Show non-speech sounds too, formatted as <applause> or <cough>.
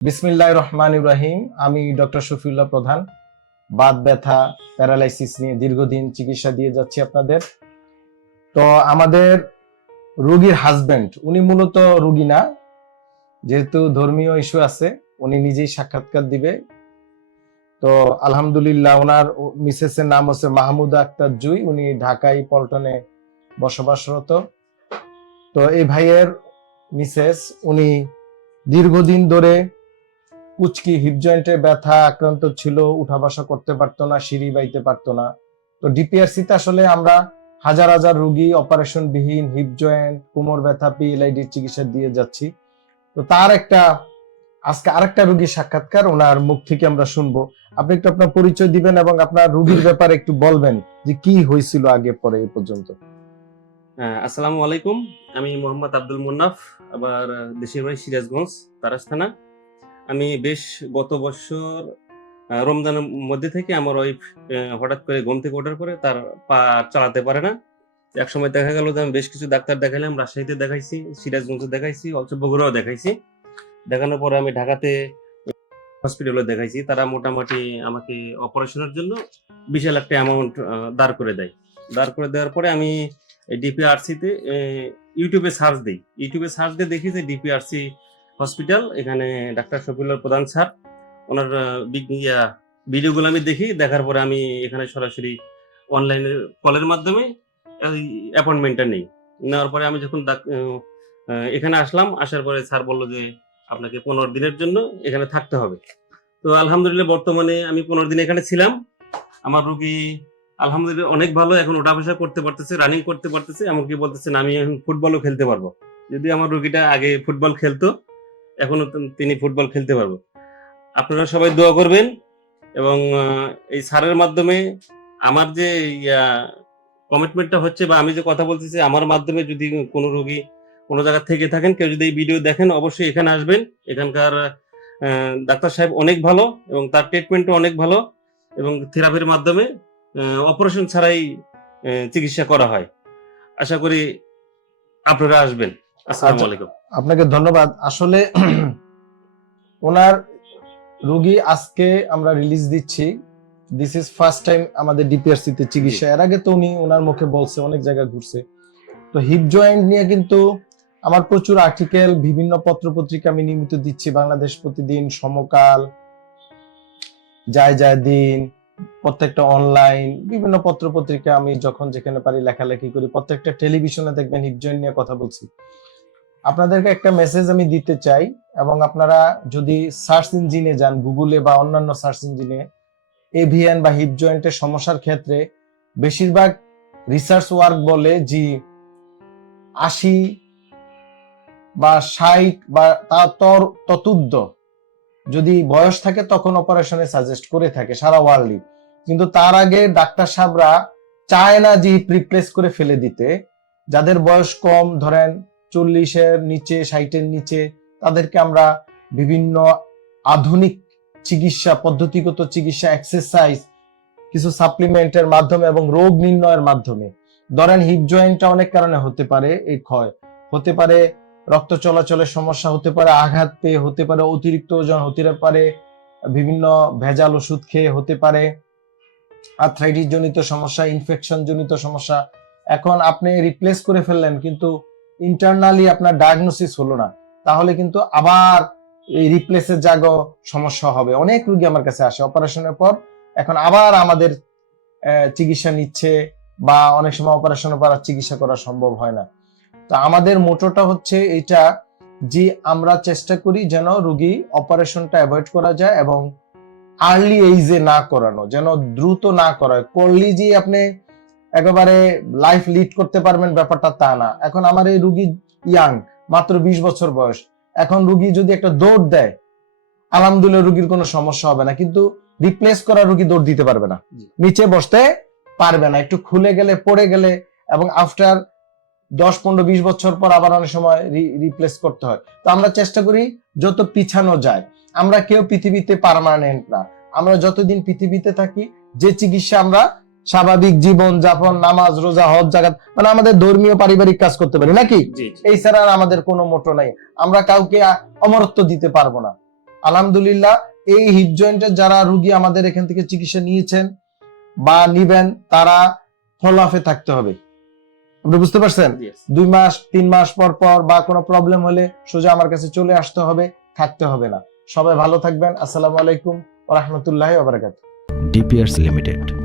বিসমিল্লাহ রহমান ইব্রাহিম আমি ডক্টর শফিউল্লাহ প্রধান। বাত, ব্যথা, প্যারালাইসিস নিয়ে দীর্ঘদিন চিকিৎসা দিয়ে যাচ্ছি আপনাদের। তো আমাদের রুগীর হাজবেন্ড, উনি মূলত রুগী না, যেহেতু ধর্মীয় ইস্যু আছে, উনি নিজেই সাক্ষাৎকার দিবে। তো আলহামদুলিল্লাহ, ওনার মিসেস এর নাম হচ্ছে মাহমুদা আক্তার জুই, উনি ঢাকায় পল্টনে বসবাসরত। তো এই ভাইয়ের মিসেস, উনি দীর্ঘদিন ধরে কুচকি হিপ জয়েন্টে ব্যথা আক্রান্ত ছিল উঠা বসা করতে পারতো না সিঁড়ি বাইতে পারতো না। তো ডিপিআরসি তে আসলে আমরা হাজার হাজার রোগী অপারেশন বিহীন হিপ জয়েন্ট কোমর ব্যথা পিএলআইডির চিকিৎসা দিয়ে যাচ্ছি। তো তার একটা আজকে আরেকটা রোগীর সাক্ষাৎকার ওনার মুখ থেকে আমরা শুনব। আপনি একটু আপনার পরিচয় দিবেন এবং আপনার রোগীর ব্যাপারে একটু বলবেন যে কি হয়েছিল আগে পরে এই পর্যন্ত। হ্যাঁ, আসসালামু আলাইকুম। আমি মোহাম্মদ আব্দুল মুন্নাফ আবার দেশের বাড়ি সিরাজগঞ্জ তারাস থানা। আমি বেশ গত বছর রমজানের মধ্যে থেকে আমার ওয়াইফ হঠাৎ করে ঘুম থেকে ওঠার পরে তার পা চালাতে পারে না। এক সময় দেখা গেল যে আমি বেশ কিছু ডাক্তার দেখাইলাম, রাজশাহীতে দেখাইছি, সিরাজগঞ্জে দেখাইছি অথচ বগুড়াও দেখাইছি। দেখানোর পরে আমি ঢাকাতে হসপিটালে দেখাইছি। তারা মোটামুটি আমাকে অপারেশনের জন্য বিশাল একটা অ্যামাউন্ট দাঁড় করে দেয়। দাঁড় করে দেওয়ার পরে আমি ডিপিআরসিতে ইউটিউবে সার্চ দিই। ইউটিউবে সার্চ দিয়ে দেখি যে ডিপিআরসি হসপিটাল এখানে ডাক্তার শফিউল্লাহ প্রধান স্যার। ওনার ভিডিওগুলো আমি দেখি, দেখার পরে আমি এখানে সরাসরি অনলাইনে কলের মাধ্যমে অ্যাপয়েন্টমেন্টটা নেই। নেওয়ার পরে আমি যখন এখানে আসলাম, আসার পরে স্যার বলল যে আপনাকে পনেরো দিনের জন্য এখানে থাকতে হবে। তো আলহামদুলিল্লাহ বর্তমানে আমি পনেরো দিন এখানে ছিলাম। আমার রুগী আলহামদুলিল্লাহ অনেক ভালো, এখন ওঠা বসা করতে পারতেছে রানিং করতে পারতেছে, এমনকি বলতেছেন আমি এখন ফুটবলও খেলতে পারব। যদি আমার রুগীটা আগে ফুটবল খেলতো এখনও তিনি ফুটবল খেলতে পারব। আপনারা সবাই দোয়া করবেন এবং এই সারের মাধ্যমে আমার যে কমিটমেন্টটা হচ্ছে বা আমি যে কথা বলতেছি আমার মাধ্যমে যদি কোনো রোগী কোনো জায়গা থেকে থাকেন কেউ যদি এই ভিডিও দেখেন অবশ্যই এখানে আসবেন। এখানকার ডাক্তার সাহেব অনেক ভালো এবং তার ট্রিটমেন্টও অনেক ভালো এবং থেরাপির মাধ্যমে অপারেশন ছাড়াই চিকিৎসা করা হয়। আশা করি আপনারা আসবেন। আসসালামু আচ্ছা। আলাইকুম। আপনাকে ধন্যবাদ। আসলে <clears throat> ওনার রুগী আজকে আমরা রিলিজ দিচ্ছি। দিস ইজ ফার্স্ট টাইম আমাদের ডিপিআরসি তে চিকিৎসা। এর আগে তো উনি ওনার মুখে বলছে অনেক জায়গায় ঘুরছে। তো হিপ জয়েন্ট নিয়ে কিন্তু আমার প্রচুর আর্টিকেল বিভিন্ন পত্র পত্রিকা আমি নিয়মিত দিচ্ছি। বাংলাদেশ প্রতিদিন সমকাল যায় যায় দিন প্রত্যেকটা অনলাইন বিভিন্ন পত্র পত্রিকা আমি যখন যেখানে পারি লেখালেখি করি প্রত্যেকটা টেলিভিশনে দেখবেন হিপ জয়েন্ট নিয়ে কথা বলছি। আপনাদেরকে একটা মেসেজ আমি দিতে চাই, এবং আপনারা যদি সার্চ ইঞ্জিনে যান গুগলে বা অন্যান্য সার্চ ইঞ্জিনে এভিএন বা হিপ জয়েন্টের সমস্যার ক্ষেত্রে বেশিরভাগ রিসার্চ ওয়ার্ক বলে যে আশি বা ষাট বা তর ততুদ্ধ যদি বয়স থাকে তখন অপারেশনে সাজেস্ট করে থাকে সারা ওয়ার্ল্ডই কিন্তু তার আগে ডাক্তার সাহেবরা চায় না যে রিপ্লেস করে ফেলে দিতে। যাদের বয়স কম, ধরেন চল্লিশের নিচে, ষাটের নিচে, তাদেরকে আমরা বিভিন্ন আধুনিক চিকিৎসা, পদ্ধতিগত চিকিৎসা এক্সারসাইজ কিছু সাপ্লিমেন্টের মাধ্যমে এবং রোগ নির্ণয়ের মাধ্যমে। ধরেন হিপ জয়েন্টটা অনেক কারণে হতে পারে এই ক্ষয়। হতে পারে রক্ত চলাচলের সমস্যা, হতে পারে আঘাত পেয়ে, হতে পারে অতিরিক্ত ওজন, হতে পারে বিভিন্ন ভেজাল ওষুধ খেয়ে, হতে পারে আর্থ্রাইটিস জনিত সমস্যা ইনফেকশন জনিত সমস্যা। এখন আপনি রিপ্লেস করে ফেললেন, কিন্তু ইন্টারনালি আপনার ডায়াগনোসিস হলো না, তাহলে কিন্তু আবার এই রিপ্লেসের জায়গা সমস্যা হবে। অনেক রোগী আমার কাছে আসে অপারেশনের পর, এখন আবার আমাদের চিকিৎসা নিচ্ছে বা অনেক সময় অপারেশনের পর আর চিকিৎসা করা সম্ভব হয় না। তো আমাদের মোটোটা হচ্ছে এটা যে আমরা চেষ্টা করি যেন রোগী অপারেশনটা অ্যাভয়েড করা যায় এবং আর্লি এইজে না করানো, যেন দ্রুত না করায়। করলি যে আপনি একেবারে লাইফ লিড করতে পারবেন ব্যাপারটা তা না। এখন আমার এই রুগী ইয়াং মাত্র বিশ বছর বয়স। এখন রুগী যদি একটা দৌড় দেয় আলহামদুলিল্লাহ রুগীর কোনো সমস্যা হবে না। কিন্তু রিপ্লেস করা রুগী দৌড় দিতে পারবে না। নিচে বসতে পারবে না। একটু খুলে গেলে পড়ে গেলে এবং আফটার দশ পনেরো বিশ বছর পর আবার অনেক সময় রিপ্লেস করতে হয়। তো আমরা চেষ্টা করি যত পিছানো যায়। আমরা কেউ পৃথিবীতে পারমানেন্ট না। আমরা যতদিন পৃথিবীতে থাকি যে চিকিৎসা আমরা স্বাভাবিক জীবন যাপন নামাজ রোজা হজ জাগাত মানে আমাদের ধর্মীয় পারিবারিক কাজ করতে পারি নাকি। এই ছাড়া আমাদের কোনো মোটো নাই। আমরা কাউকে অমরত্ব দিতে পারব না। আলহামদুলিল্লাহ এই হিপ জয়েন্টের যারা রুগী আমাদের এখান থেকে চিকিৎসা নিয়েছেন বা নিবেন তারা ফলো আপে থাকতে হবে। আপনি বুঝতে পারছেন? দুই মাস তিন মাস পর পর বা কোনো প্রবলেম হলে সোজা আমার কাছে চলে আসতে হবে থাকতে হবে না। সবাই ভালো থাকবেন। আসসালামু আলাইকুম রহমতুল্লাহ ওবরাকাত ডিপিআরস লিমিটেড।